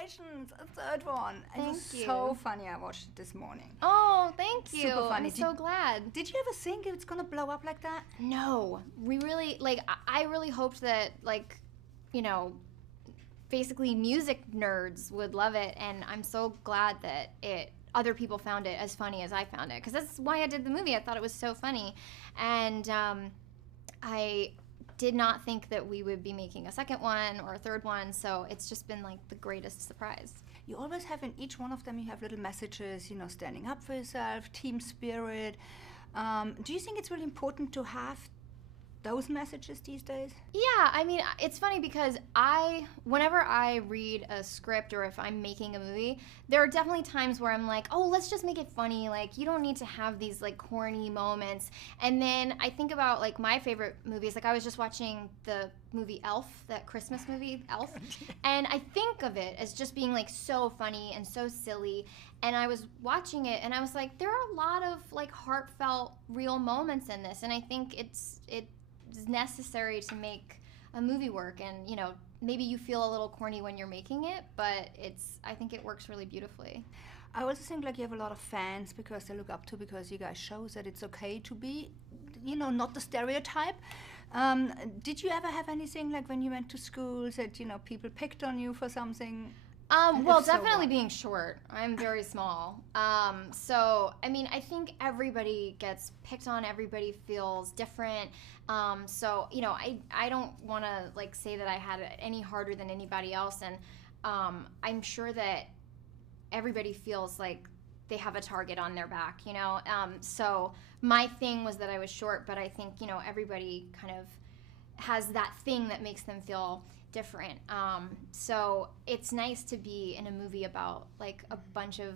congratulations, a third one. Thank it was you. so funny. I watched it this morning. Oh, thank you. Super funny. I'm so glad. Did you ever think it's gonna blow up like that? No, we really, like, I really hoped that, like, you know, basically music nerds would love it, and I'm so glad that other people found it as funny as I found it, because that's why I did the movie. I thought it was so funny, and I did not think that we would be making a second one or a third one, so it's just been like the greatest surprise. You always have in each one of them, you have little messages, standing up for yourself, team spirit. Do you think it's really important to have those messages these days? Yeah, I mean, it's funny because whenever I read a script or if I'm making a movie, there are definitely times where I'm like, oh, let's just make it funny. Like, you don't need to have these, like, corny moments. And then I think about, like, my favorite movies. Like, I was just watching the movie Elf, that Christmas movie, Elf. And I think of it as just being, like, so funny and so silly. And I was watching it and I was like, there are a lot of, like, heartfelt, real moments in this. And I think it's necessary to make a movie work, and maybe you feel a little corny when you're making it, but I think it works really beautifully. I also think like you have a lot of fans because they look up to, because you guys show that it's okay to be not the stereotype. Did you ever have anything like when you went to school that people picked on you for something? Well, definitely being short. I'm very small. So, I mean, I think everybody gets picked on. Everybody feels different. So, I don't want to, like, say that I had it any harder than anybody else. And I'm sure that everybody feels like they have a target on their back, So my thing was that I was short, but I think, everybody kind of has that thing that makes them feel different. So it's nice to be in a movie about, like, a bunch of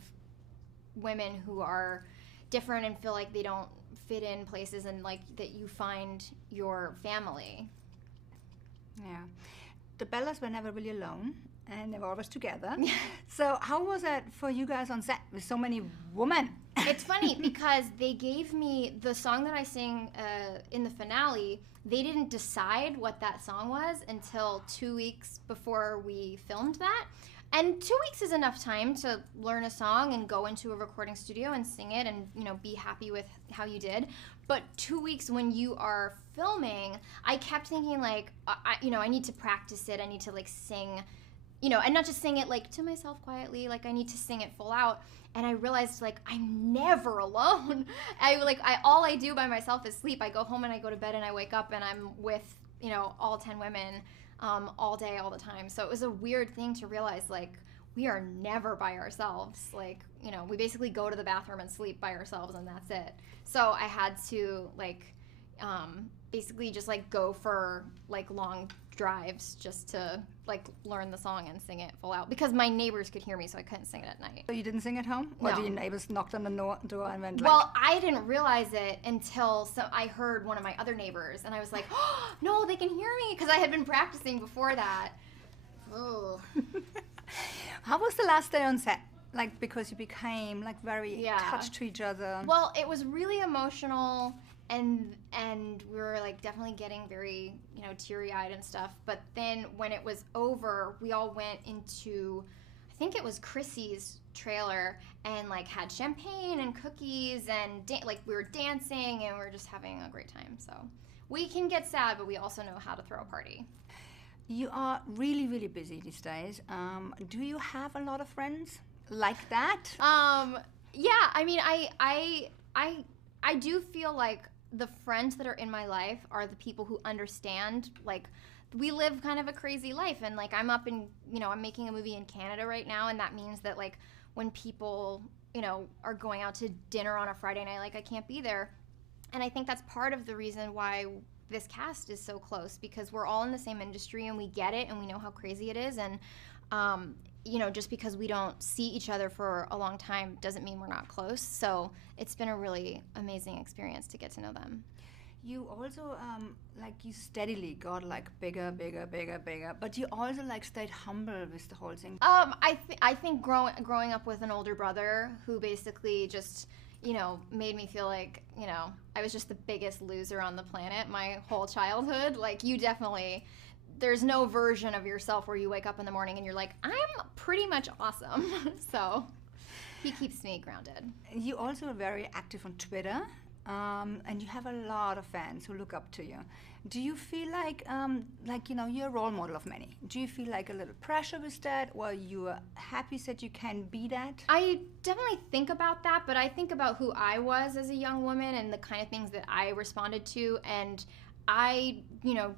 women who are different and feel like they don't fit in places, and like that you find your family. Yeah. The Bellas were never really alone, and they were always together. So how was that for you guys on set with so many women? It's funny because they gave me the song that I sing in the finale. They didn't decide what that song was until 2 weeks before we filmed that. And 2 weeks is enough time to learn a song and go into a recording studio and sing it and, be happy with how you did. But 2 weeks when you are filming, I kept thinking, like, I need to practice it. I need to, like, sing, and not just sing it, like, to myself quietly. Like, I need to sing it full out. And I realized, like, I'm never alone. All I do by myself is sleep. I go home and I go to bed and I wake up and I'm with, all 10 women all day, all the time. So it was a weird thing to realize, like, we are never by ourselves. Like, we basically go to the bathroom and sleep by ourselves and that's it. So I had to, like, basically just, like, go for, like, long drives just to, like, learn the song and sing it full out, because my neighbors could hear me, so I couldn't sing it at night. So you didn't sing at home? No. Or your neighbors knocked on the door and went, like... Well, I didn't realize it until I heard one of my other neighbors, and I was like, oh, no, they can hear me, because I had been practicing before that. Ugh. How was the last day on set? Like, because you became, like, very attached to each other. Well, it was really emotional, and we were, like, definitely getting very, teary-eyed and stuff. But then when it was over, we all went into, I think it was Chrissy's trailer, and, like, had champagne and cookies, and we were dancing, and we were just having a great time. So we can get sad, but we also know how to throw a party. You are really, really busy these days. Do you have a lot of friends like that? Yeah, I mean, I do feel like the friends that are in my life are the people who understand, like, we live kind of a crazy life, and, like, I'm up in, I'm making a movie in Canada right now, and that means that, like, when people, are going out to dinner on a Friday night, like, I can't be there. And I think that's part of the reason why this cast is so close, because we're all in the same industry and we get it and we know how crazy it is, and just because we don't see each other for a long time doesn't mean we're not close. So it's been a really amazing experience to get to know them. You also, you steadily got, like, bigger, but you also, like, stayed humble with the whole thing. I think growing up with an older brother who basically just, made me feel like, I was just the biggest loser on the planet my whole childhood. Like, you definitely there's no version of yourself where you wake up in the morning and you're like, I'm pretty much awesome. So he keeps me grounded. You also are very active on Twitter, and you have a lot of fans who look up to you. Do you feel like you're a role model of many? Do you feel like a little pressure with that, or you are happy that you can be that? I definitely think about that, but I think about who I was as a young woman and the kind of things that I responded to, and I,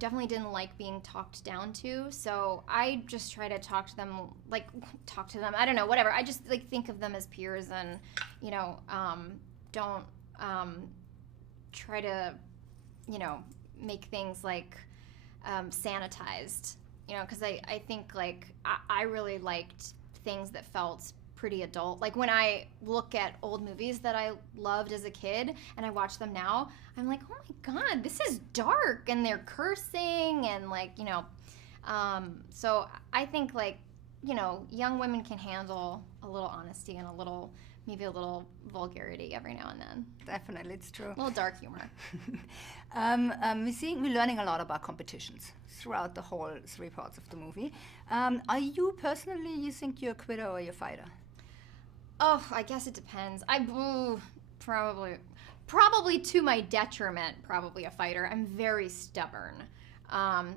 definitely didn't like being talked down to, so I just try to talk to them, I don't know, whatever. I just, think of them as peers and, don't try to, make things, sanitized, because I think, I really liked things that felt pretty adult. Like, when I look at old movies that I loved as a kid and I watch them now, I'm like, oh my God, this is dark, and they're cursing, and so I think young women can handle a little honesty and maybe a little vulgarity every now and then. Definitely, it's true. A little dark humor. We're learning a lot about competitions throughout the whole 3 parts of the movie. Are you personally, you think you're a quitter or you're a fighter? Oh, I guess it depends. Probably to my detriment, probably a fighter. I'm very stubborn.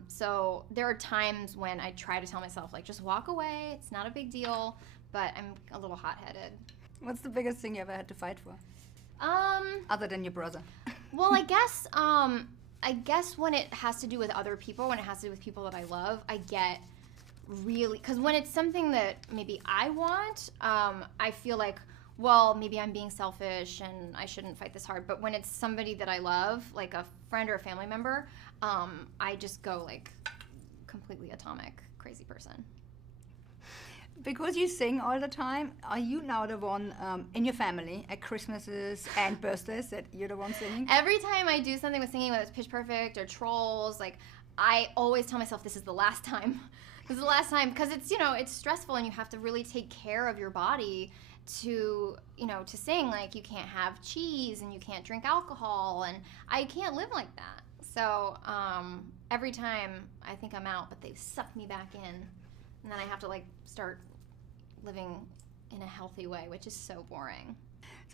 So there are times when I try to tell myself, just walk away. It's not a big deal, but I'm a little hot-headed. What's the biggest thing you ever had to fight for? Other than your brother. Well, I guess when it has to do with other people, when it has to do with people that I love, I get really, because when it's something that maybe I want, I feel like, well, maybe I'm being selfish and I shouldn't fight this hard. But when it's somebody that I love, like a friend or a family member, I just go completely atomic, crazy person. Because you sing all the time, are you now the one in your family at Christmases and birthdays that you're the one singing? Every time I do something with singing, whether it's Pitch Perfect or Trolls, I always tell myself this is the last time. This is the last time, because it's, it's stressful and you have to really take care of your body to sing. You can't have cheese and you can't drink alcohol, and I can't live like that. So every time I think I'm out, but they suck me back in, and then I have to start living in a healthy way, which is so boring.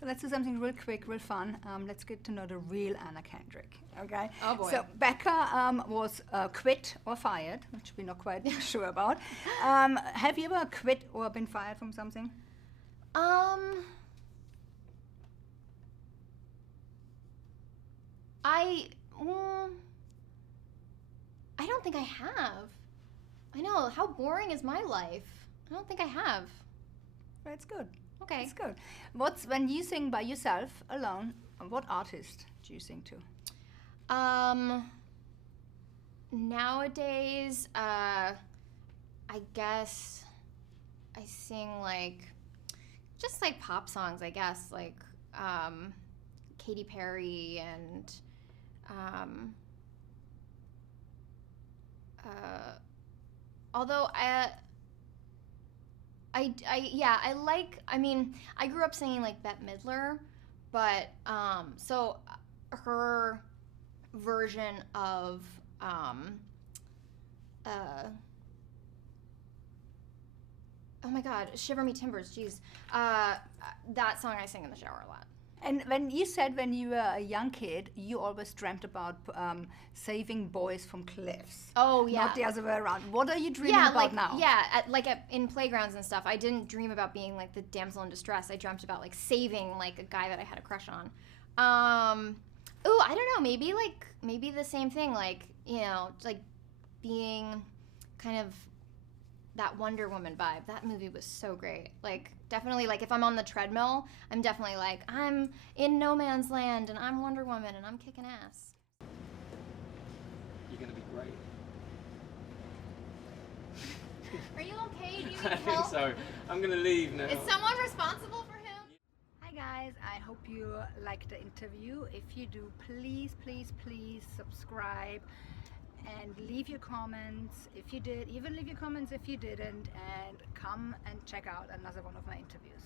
So let's do something real quick, real fun. Let's get to know the real Anna Kendrick, okay? Oh boy. So Beca was quit or fired, which we're not quite sure about. Have you ever quit or been fired from something? I don't think I have. I know, how boring is my life? I don't think I have. That's good. Okay. That's good. When you sing by yourself, alone, what artist do you sing to? Nowadays, I guess I sing just pop songs, I guess, Katy Perry and although I grew up singing Bette Midler, but so her version of oh my God, Shiver Me Timbers, jeez. That song I sing in the shower a lot. And when you were a young kid, you always dreamt about saving boys from cliffs. Oh, yeah. Not the other way around. What are you dreaming about now? Yeah, in playgrounds and stuff. I didn't dream about being the damsel in distress. I dreamt about saving a guy that I had a crush on. I don't know. Maybe the same thing. Being kind of that Wonder Woman vibe. That movie was so great. Definitely, if I'm on the treadmill, I'm definitely I'm in no man's land and I'm Wonder Woman and I'm kicking ass. You're gonna be great. Are you okay? Do you need I think help? so. I'm gonna leave now. Is someone responsible for him? Hi guys, I hope you liked the interview. If you do, please, please, please subscribe and leave your comments if you did, even leave your comments if you didn't, and come and check out another one of my interviews.